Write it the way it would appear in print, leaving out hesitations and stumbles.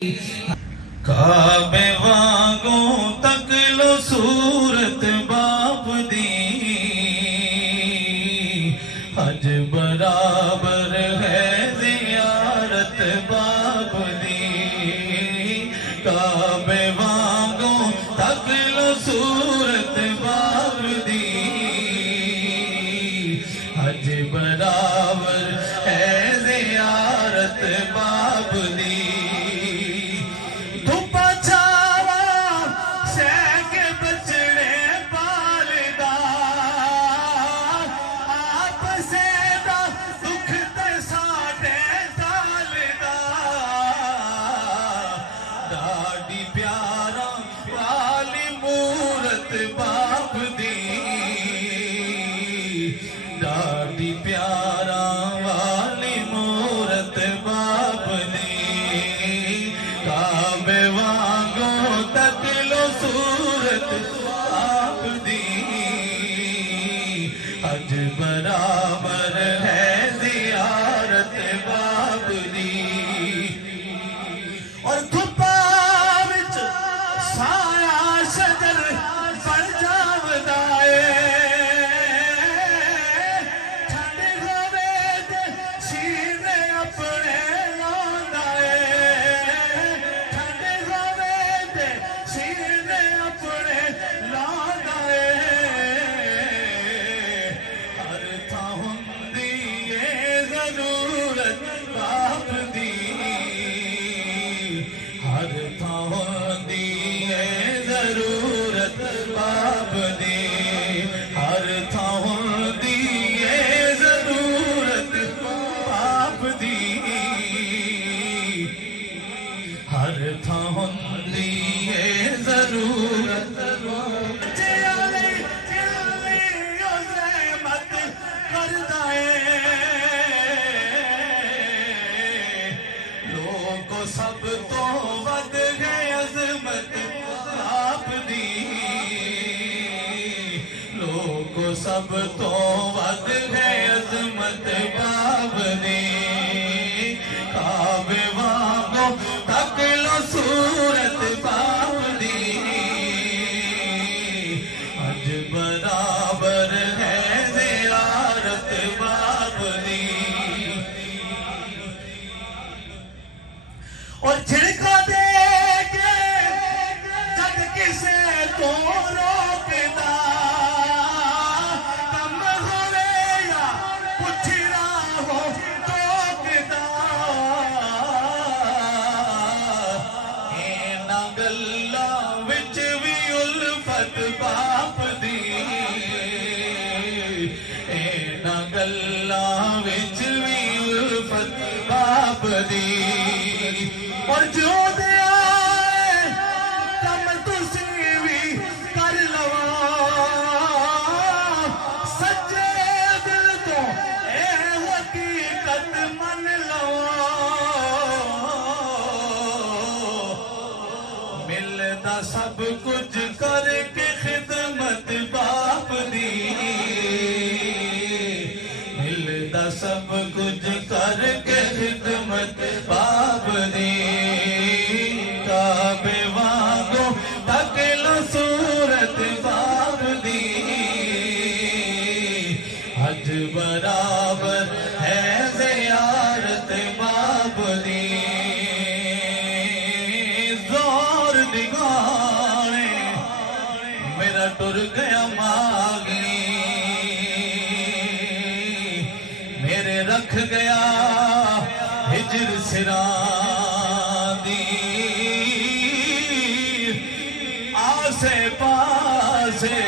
काबे वांगू तक लो सूरत बाप दी, हज बराबर है ज़ियारत बाप दी। काबे वांगू तक लो सूरत बाप दी, हज बराबर है ज़ियारत बाप दी। बाप दी डाडी प्यारा वाली मूरत बाप दी। काबे वांगू तक लो सूरत बाप दी, हज बराबर है ज़ियारत बाप दी। और धुप्पा विच साया शजर बाप दी हर थां दी ज़रूरत बाप दी, हर थां दी ज़रूरत। लोग सब तो वध है अज़मत बाप दी, लोग सब तो वध है अज़मत बाप दी। काबे वांगू तक लो सूरत बाप दी, हज बराबर है ज़ियारत बाप दी। और झिड़का दे के जग किसे तो रोकदा, कम होवे या पुछड़ा हो टोकदा। इन्हां गल्लां विच भी उल्फत बाप दी, इन्हां गल्लां विच भी उल्फत बाप दी। और जो दे आए कम तुसी भी कर लवा, सच्चे दिल तो ए हकीकत मन लवा। मिलदा सब कुछ करके खिदमत बाप दी, मिलदा सब कुछ करके खिदमत बाप दी। काबे वांगू तक लो सूरत बाप दी, हज बराबर है ज़ियारत बाप दी। जोर दिगाने मेरा टुर गया मागी, मेरे रख गया हिजर सिरा दी। आसे पासे